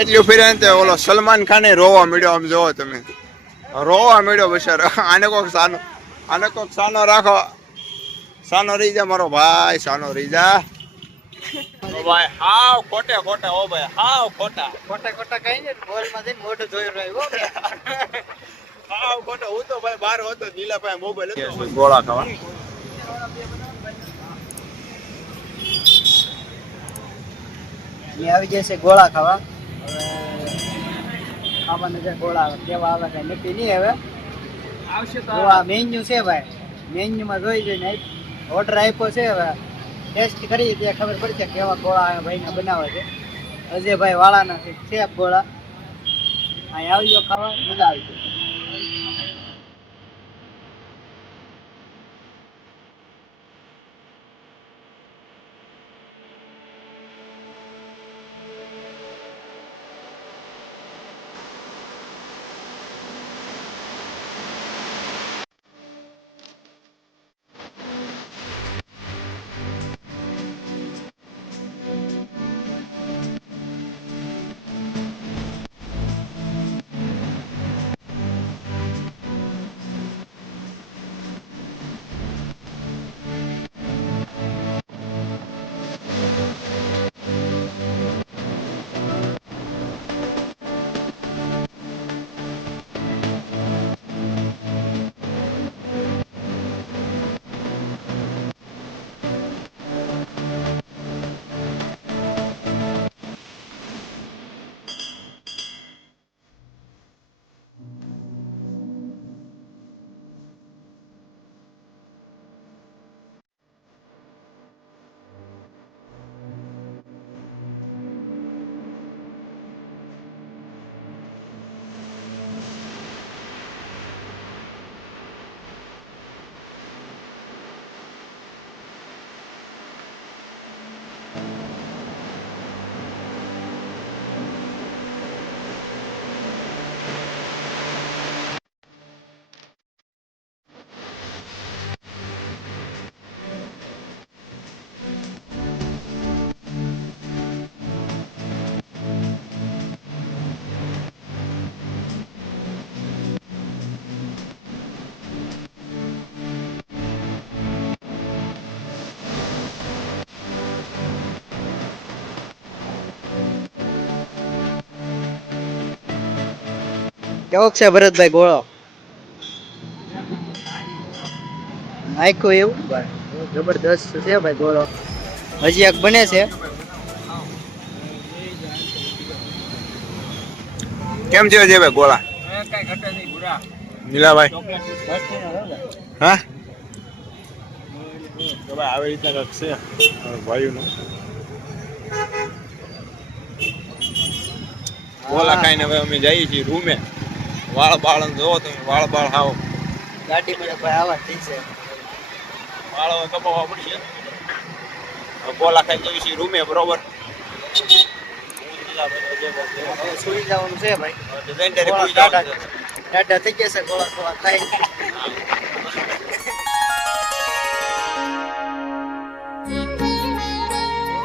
એટલું ફેરે ને ઓલો સલમાન ખાને રોવા મળ્યો. આમ જોવો તમે, રોવા મળ્યો બિચારો. આને કોક સાનો રાખો. સાનો રહી જા મારો ભાઈ, સાનો રહી જા. ઓ ભાઈ હાવ ખોટે ખોટા. ઓ ભાઈ હાવ ખોટા ખોટા કઈ ને બોલ માં જઈને મોઢું જોઈ રહ્યો. હાવ ખોટો. હું તો ભાઈ બહાર હતો, નીલાભાઈ મોબાઈલ હતો, ગોળા ખાવા. આવી જશે ગોળા ખાવા. ખાવાને જે ગોળા કેવા આવે કઈ નક્કી નહીં. હવે આવશે તો આ મેન્યુ છે ભાઈ. મેન્યુમાં જોઈ જોઈને ઓર્ડર આપ્યો છે. હવે ટેસ્ટ કરી ત્યાં ખબર પડશે કેવા ગોળા ભાઈને બનાવે છે. અજયભાઈ વાળાના છે ગોળા. અહીં આવજો ખાવા, મજા આવી જાય. કેવો છે ભરતભાઈ ગોળો? આખો એવું જબરદસ્ત છે ભાઈ ગોળો. હજી એક બને છે. કેમ છે ભાઈ ગોળા? કઈ ઘટે નહીં પૂરા. નીલાભાઈ હા તો ભાઈ આવી રીતના કંઈક છે વાયુનું. ગોળા ખાઈને હવે અમે જઈએ છીએ રૂમે. વાળ બાળ જોવો તમે, વાળ બાળ હાવ ગાડી મને ભાઈ આવા થઈ છે. વાળ હવે કપાવવા પડશે. ગોળા ખાઈ જઈએ છીએ રૂમે. બરોબર, સુઈ જવાનું છે ભાઈ. ટાટા થઈ જશે ગોળા ખાઈ.